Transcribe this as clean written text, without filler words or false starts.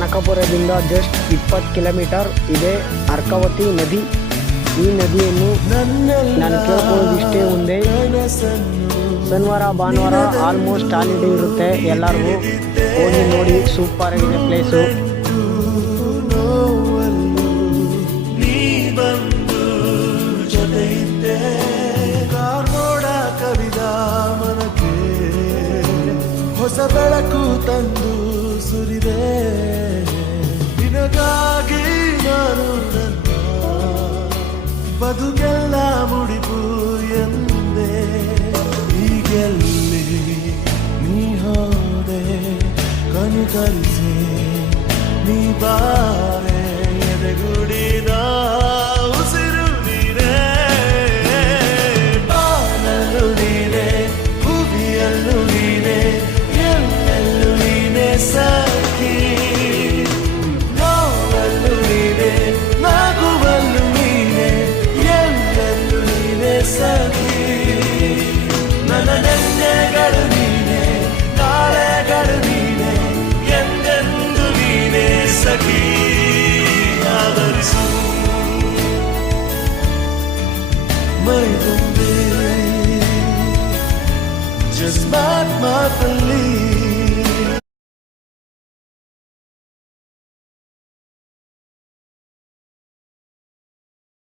ಕನಕಪುರದಿಂದ just 20 kilometre ಇದೆ ಅರ್ಕಾವತಿ ನದಿ. ಈ ನದಿಯನ್ನು ನಾನು ಕೇಳ್ಕೊಳ್ಳೋದಿಷ್ಟೇ ಒಂದೇ, ಶನಿವಾರ ಭಾನುವಾರ ಆಲ್ಮೋಸ್ಟ್ ಹಾಲಿಡೇ ಇರುತ್ತೆ, ಎಲ್ಲರಿಗೂ ಹೋಗಿ ನೋಡಿ. ಸೂಪರ್ ಆಗಿದೆ ಪ್ಲೇಸು. ಹೊಸ ಬೆಳಕು ತಂದು ಸುರಿದೆ ನಿನಗಾಗಿ, ನಾನು ನನ್ನ ಬದುಕೆಲ್ಲ ಮುಡಿಪು ಎಂದೆ. ಹೀಗೆಲ್ಲಿ ನೀ ಹೋದೆ ಕನಿಕರಿಸಿ ನೀ ಬಾರೆ ಎದೆಗುಡಿದ ಉಸಿರು ನೀನೆ. ಬಾನಲ್ಲೂ ನೀನೆ, ಭೂಮಿಯಲ್ಲೂ ನೀನೆ, ಎಲ್ಲೆಲ್ಲೂ ನೀನೆ ಸಖಿ. ನೋವಲ್ಲೂ ನೀನೆ, ನಗುವಲ್ಲೂ ನೀನೆ, ಎಲ್ಲೆಲ್ಲೂ ನೀನೆ ಸಖಿ. ನನ್ನ ನೆನ್ನೆಗಳು ನೀನೆ, ನಾಳೆಗಳು ನೀನೆ, ಎಂದೆಂದು ನೀನೆ ಸಖಿ. ಆವರಿಸು ಮೈ ತುಂಬಿ just ಮಾತಲ್ಲಿ